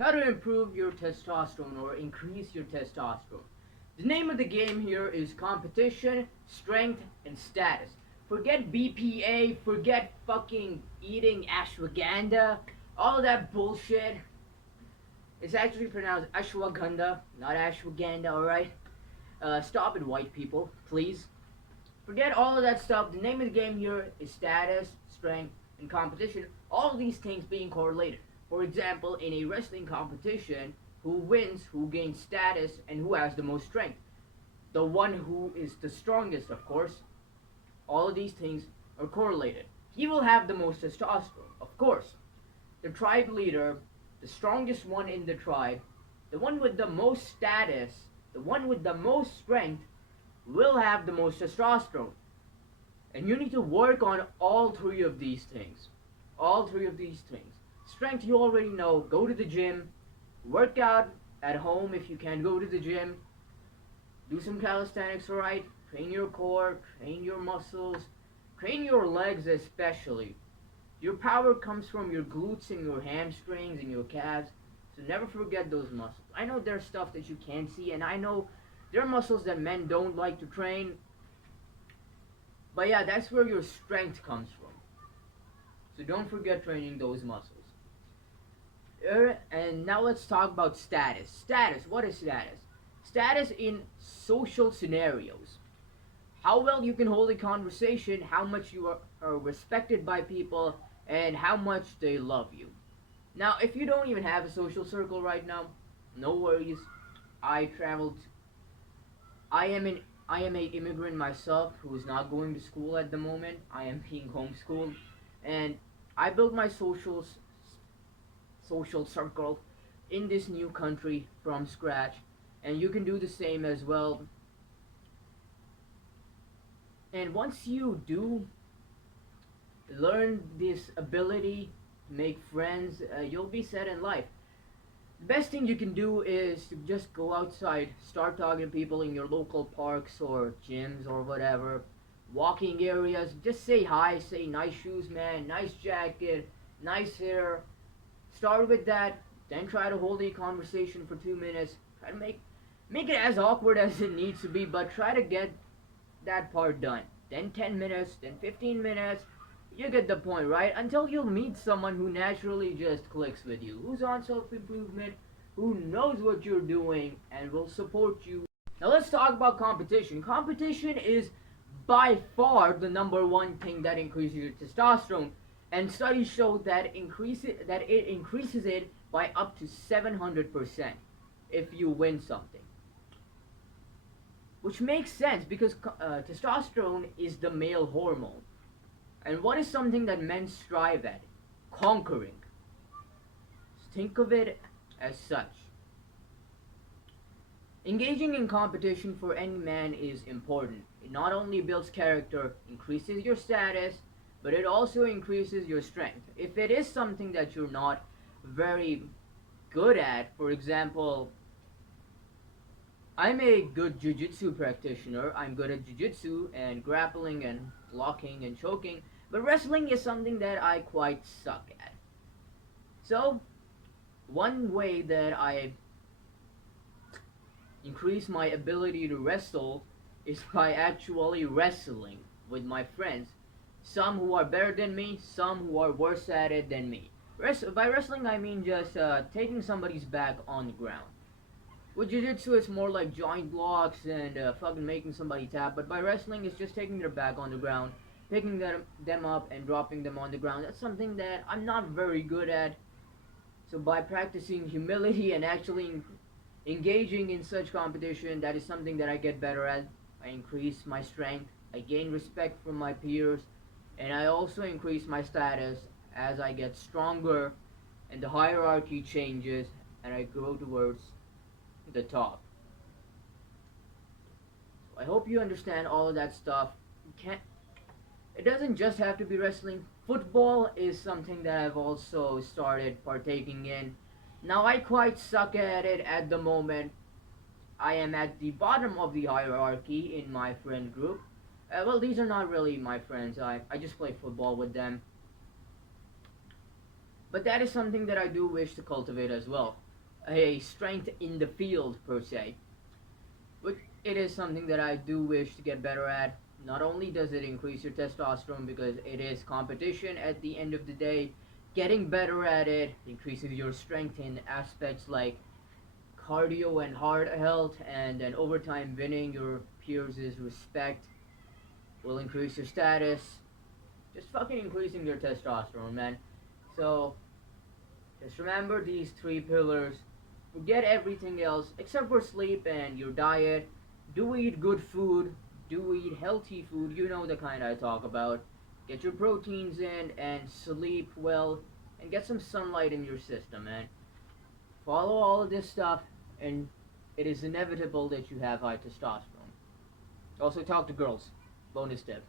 how to improve your testosterone or increase your testosterone. The name of the game here is competition, strength, and status. Forget BPA, forget fucking eating ashwagandha, all that bullshit. It's actually pronounced ashwagandha, not ashwagandha, alright? Stop it, white people, please. Forget all of that stuff. The name of the game here is status, strength, and competition. All of these things being correlated. For example, in a wrestling competition, who wins, who gains status, and who has the most strength. The one who is the strongest, of course. All of these things are correlated. He will have the most testosterone, of course. The tribe leader, the strongest one in the tribe, the one with the most status, the one with the most strength, will have the most testosterone. And you need to work on all three of these things. All three of these things. Strength, you already know. Go to the gym. Work out at home if you can go to the gym. Do some calisthenics, alright? Train your core, train your muscles, train your legs especially. Your power comes from your glutes and your hamstrings and your calves, so never forget those muscles. I know there's stuff that you can't see, and I know there are muscles that men don't like to train, but yeah, that's where your strength comes from. So don't forget training those muscles. And now let's talk about status. Status, what is status? Status in social scenarios. How well you can hold a conversation, how much you are respected by people, and how much they love you. Now, if you don't even have a social circle right now, no worries. I traveled. I am a immigrant myself who is not going to school at the moment. I am being homeschooled, and I built my social circle in this new country from scratch, and you can do the same as well. And once you do learn this ability to make friends, you'll be set in life. The best thing you can do is to just go outside, start talking to people in your local parks or gyms or whatever, walking areas. Just say hi, say nice shoes, man, nice jacket, nice hair. Start with that, then try to hold a conversation for 2 minutes. Try to make it as awkward as it needs to be, but try to get that part done. Then 10 minutes, then 15 minutes. You get the point, right? Until you'll meet someone who naturally just clicks with you, who's on self-improvement, who knows what you're doing, and will support you. Now let's talk about competition. Competition is by far the number one thing that increases your testosterone, and studies show that it increases it by up to 700% if you win something. Which makes sense because testosterone is the male hormone. And what is something that men strive at? Conquering. Think of it as such. Engaging in competition for any man is important. It not only builds character, increases your status, but it also increases your strength. If it is something that you're not very good at, for example, I'm a good jiu-jitsu practitioner. I'm good at jiu-jitsu and grappling and locking and choking, but wrestling is something that I quite suck at. So, one way that I increase my ability to wrestle is by actually wrestling with my friends. Some who are better than me, some who are worse at it than me. By wrestling, I mean just taking somebody's back on the ground. With jiu-jitsu, it's more like joint blocks and fucking making somebody tap. But by wrestling, it's just taking their back on the ground, picking them up and dropping them on the ground. That's something that I'm not very good at. So by practicing humility and actually engaging in such competition, that is something that I get better at. I increase my strength, I gain respect from my peers, and I also increase my status as I get stronger and the hierarchy changes and I grow towards the top. So I hope you understand all of that stuff. It doesn't just have to be wrestling. Football is something that I've also started partaking in. Now I quite suck at it at the moment. I am at the bottom of the hierarchy in my friend group. Well, these are not really my friends. I just play football with them. But that is something that I do wish to cultivate as well. a strength in the field per se. But it is something that I do wish to get better at. Not only does it increase your testosterone because it is competition at the end of the day, getting better at it increases your strength in aspects like cardio and heart health, and then over time winning your peers' respect will increase your status. Just fucking increasing your testosterone, man. So just remember these three pillars. Forget everything else except for sleep and your diet. Do eat good food. Do eat healthy food. You know the kind I talk about. Get your proteins in and sleep well and get some sunlight in your system, man. Follow all of this stuff and it is inevitable that you have high testosterone. Also talk to girls. Bonus tip.